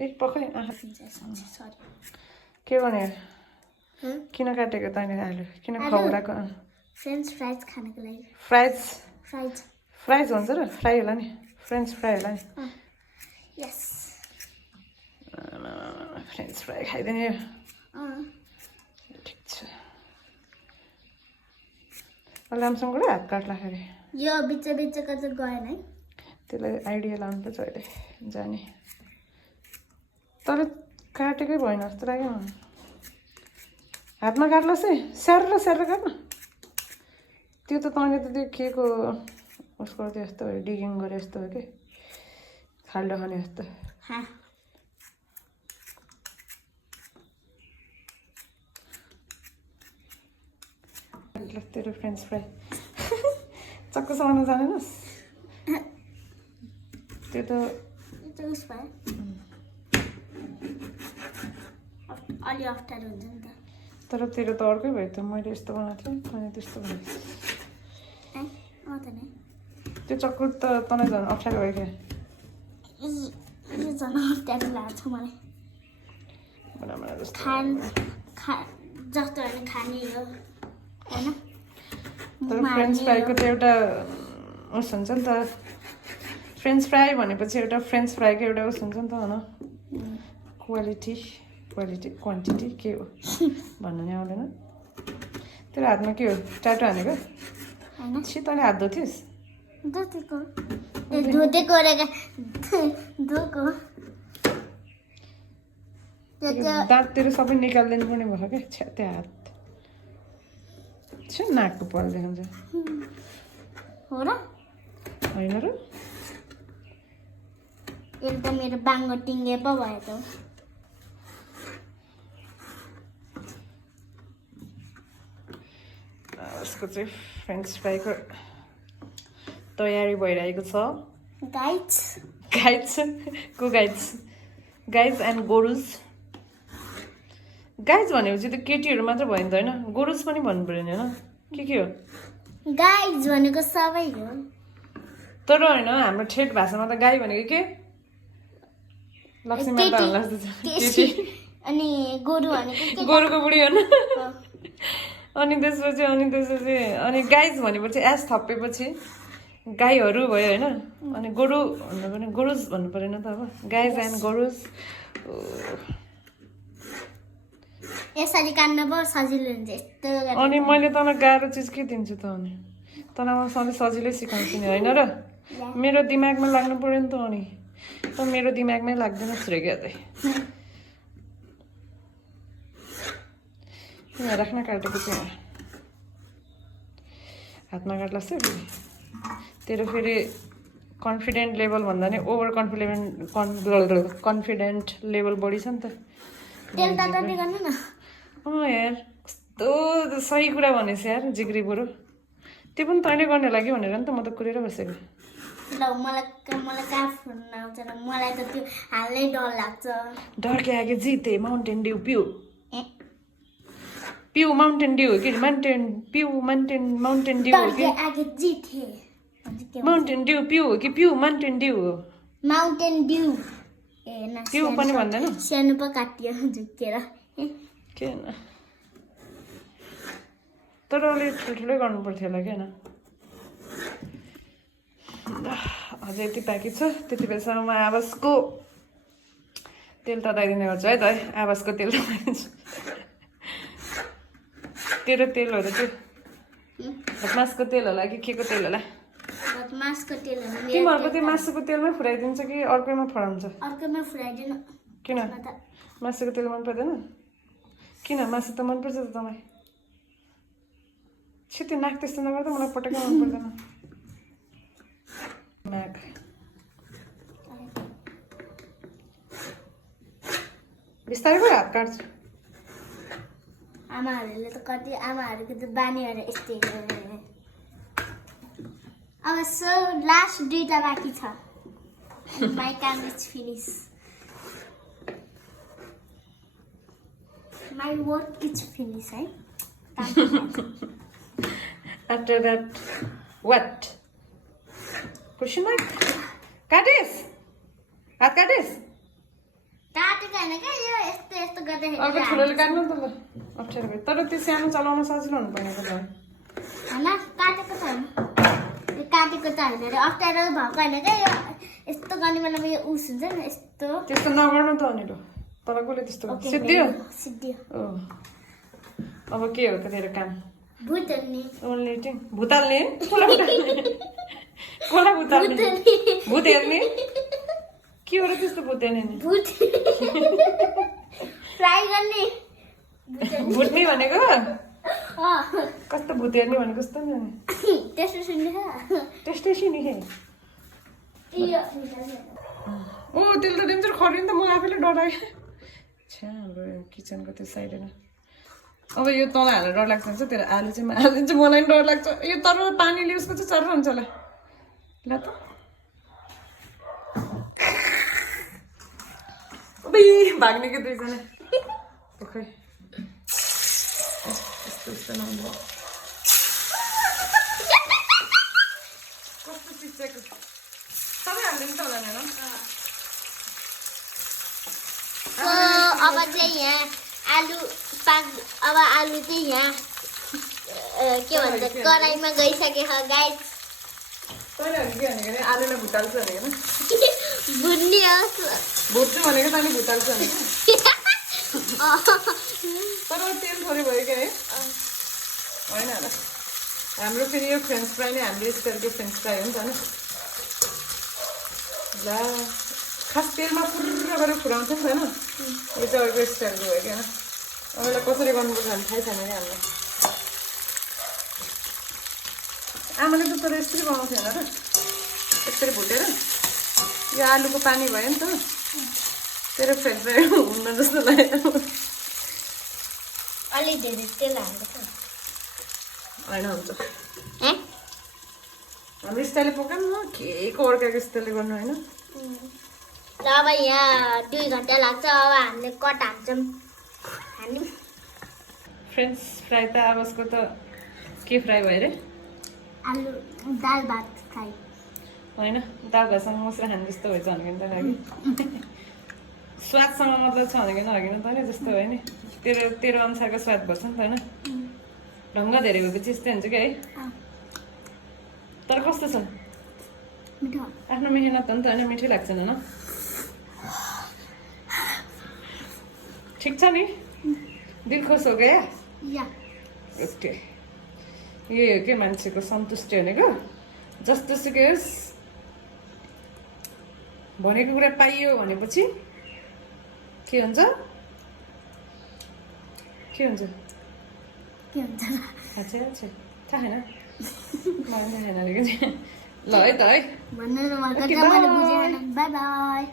ए पखै sorry के भने किन काटेको तैँले आलु किन खौराको फ्रेन्च फ्राइज खानको लागि फ्राइज फ्राइज फ्राइज भन्छ र फ्राई होला नि फ्रेन्च फ्राई होला नि यस फ्रेन्च फ्राई खाइदिने ठिक छ राम्रोसँगबाट हात काट्दाखेरि यो बिच बिचको चाहिँ गएन है त्यसलाई आइडिया लाउनु पर्छ अहिले जाने तर काटेकै भएन जस्तो लाग्यो हातमा काट्लोस् है स्याहारेर स्याहारेर काट्न त्यो त तैँले त त्यो के को उसको त्यो यस्तो डिगिङ गरे जस्तो हो कि खाल्डो खाने जस्तो तेरो फ्रेन्च फ्राई चक्क समाउन जानेनस् त्यो त उस भयो अलि अप्ठ्यारो हुन्छ नि त तर तेरो त अर्कै भयो त मैले यस्तो बनाएको थिएँ तैँले त्यस्तो बनाएको त नि त्यो चक्कु त तँलाई झन् अप्ठ्यारो भयो क्या यो झन् अप्ठ्यारो लाग्छ मलाई बनाएर जस्तो जस्तो होइन खाने हो होइन तर फ्रेन्च फ्राईको त एउटा उस हुन्छ नि त फ्रेन्च फ्राई भनेपछि एउटा फ्रेन्च फ्राईको एउटा उस हुन्छ नि त होइन क्वान्टिटी के हो भन्नु नि आउँदैन तेरो हातमा के हो टाटो हानेको छि तैँले हात धोथिस् धोको दाँत तेरो सबै निकालिदिनु पर्ने भयो क्या छ्या त्यो हात छ नाकको पल देखाउँछ हो र होइन र एकदम मेरो बाङ्गो टिङ्गे पो भयो त उसको चाहिँ फ्रेन्च फ्राईको तयारी भइरहेको छ गाइड्स गाइज एन्ड गोरुज गाइज भनेपछि त केटीहरू मात्र भयो नि त होइन गोरुज पनि भन्नु पऱ्यो नि होइन के हो गाइड्स भनेको सबै हो तर होइन हाम्रो ठेट भाषामा त गाई भनेको के लक्ष्मी माता होला जस्तो छ अनि गोरु भनेको गोरुको बुढी हो नि अनि त्यसपछि अनि गाइज भनेपछि एस थपेपछि गाईहरू भयो होइन अनि गोरु भन्नु पर्ने गोरुज भन्नु परेन त अब गाइज एन्ड गोरुज यसरी काट्न पो सजिलो हुन्छ यस्तो अनि मैले तँलाई गाह्रो चिज के दिन्छु त अनि तँलाई म सधैँ सजिलै सिकाउँछु नि होइन र मेरो दिमागमा लाग्नु पऱ्यो नि त अनि त मेरो दिमागमै लाग्दैन छु रे क्या त यहाँ राख्न काटेको चाहिँ हातमा काट्ला फेरि तेरो फेरि कन्फिडेन्ट लेभल भन्दा नि ओभर कन्फिडेन्ट लेभल बढी छ नि त तेल तातै गर्नु न यार कस्तो सही कुरा भनेछ यार जिग्री बुढो त्यो पनि तैँले गर्ने लागि भनेर नि त म त कुरेर बसेको ल मलाई कहाँ फुर्न आउँछ र मलाई त त्यो हाल्नै डर लाग्छ डर के आगे जिते माउन्टेन ड्यू पिउ माउन्टेन ड्यू के माउन्टेन ड्यू हो कि आगे जिते माउन्टेन ड्यू पिउ हो कि पिउ माउन्टेन ड्यू हो माउन्टेन ड्यू पिउ पनि भन्दैन सानो पो काटियो झुकेर के न तर अलिक ठुल्ठुलै गर्नु पर्थ्यो होला क्या अझै यति बाँकी छ त्यति बेलासम्म म आवासको तेल तताइदिने गर्छु है त आवासको तेल तताइदिन्छु तेरो तेल हो त त्यो मासुको तेल होला कि के को तेल होला मासुको तेल तिमीहरूको त्यो मासुको तेलमै फुराइदिन्छ कि अर्कैमा फुराउँछ अर्कैमा फुराइदिनु किन मासुको तेल मन पर्दैन किन मासु त मनपर्छ त तँलाई त्यो नाक त्यस्तो नगर्दा मलाई पटक्कै मन पर्दैन नाक बिस्तारै भयो हात काट्छु आमाहरूले त कति आमाहरूको त बानीहरू यस्तै अब सो लास्ट दुईटा बाँकी छ माई काम is finish my work is finish है After that, what? Question mark? Katis? Hat katis? होइन क्या यो यस्तो यस्तो गर्दाखेरि अर्को ठुलोले काट्नु त ल अप्ठ्यारो भयो तर त्यो सानो चलाउन सजिलो हुनुपर्ने त होइन काटेको त होइन यो काटेको त होइन रे अप्ठ्यारो भएको होइन क्या यो यस्तो गर्ने बेलामा यो उस हुन्छ नि यस्तो त्यस्तो नगर्नु त अनिलो तर कसले त्यस्तो सिद्धियो सिद्धियो अब के हो त तेरो काम भुटाल्ने ओन्ली चाहिँ भुताल्ने कसलाई भुताल्ने भूत हेर्ने के हो र त्यस्तो भूत हेर्ने नि भुट फ्राई गर्ने भुट्ने भनेको अँ कस्तो भूत हेर्ने भनेको जस्तो नि त्यस्तो सुन्ने त्यस्तै सुनिखे यो ओ त्यसले त डेन्जर खर्यो नि त म आफैले डराएँ छ्या हाम्रो किचनको त्यो साइडमा अब यो तल हालेर डर लाग्छ हुन्छ तेरो आलु चाहिँ हालिदिन्छ मलाई पनि डर लाग्छ यो तर पानीले उसको चाहिँ चर्र हुन्छ होला ल त भाग्ने कि दुईजना खै यस्तो यस्तो नहुनु कस्तो चिच्याको सबै हालिदिनु त होला नि अब चाहिँ यहाँ आलु अब आलु चाहिँ यहाँ के भन्छ कराईमा गइसकेको गाइस तैँले के भनेको नि आलुलाई भुटाल्छु भनेको न भुट्ने भुट्छु भनेको तैँले भुटाल्छु भनेको तर तेल थोरै भयो क्या है होइन होला हाम्रो फेरि यो फ्रेन्च फ्राई नै हामीले स्टाइलको फ्रेन्च फ्राई हो नि त होइन ल खास तेलमा पुर्र गरेर फुराउँछ नि त होइन यो चाहिँ अर्को स्टाइलको भयो क्या अरूलाई कसरी गर्नुपर्छ भने थाहै छैन नि हामीलाई आमाले त तर यसरी बनाउँथ्यो होइन र यसरी भुटेर यो आलुको पानी भयो नि त तेरो फ्रेन्च फ्राई हुन्न जस्तो लाग्यो अलिक धेरै तेल हालेको होइन हुन्छ हाम्रो स्टाइलले पकाउनु न के को अर्काको स्टाइलले गर्नु होइन र अब यहाँ 2 घन्टा लाग्छ अब हामीले कट हान्छौँ हाल्यौँ फ्रेन्च फ्राई त अब उसको त के फ्राई भयो अरे आलु दाल भात फ्राई होइन दाल भातसँग मसला खानु जस्तो भएछ भनेको त लागि स्वादसँग मतलब छ भनेको नभएको त नि जस्तो भयो नि तेरो अनुसारको स्वाद भएछ नि त होइन ढङ्ग धेरै भएपछि यस्तै हुन्छ क्या है तर कस्तो छ मिठो आफ्नो मेहनत हो नि त होइन मिठै लाग्छ नि ठिक छ नि दिल खुस हो गया या ओके यही हो कि मान्छेको सन्तुष्टि भनेको जस्तो सुकै होस् भनेको कुरा पाइयो भनेपछि के हुन्छ के हुन्छ के हुन्छ थाहा छैन थाहा छैन मलाई थाहा छैन अलिकति ल है त है भन्नु न Okay, मैले bye. बुझेन बाई बाई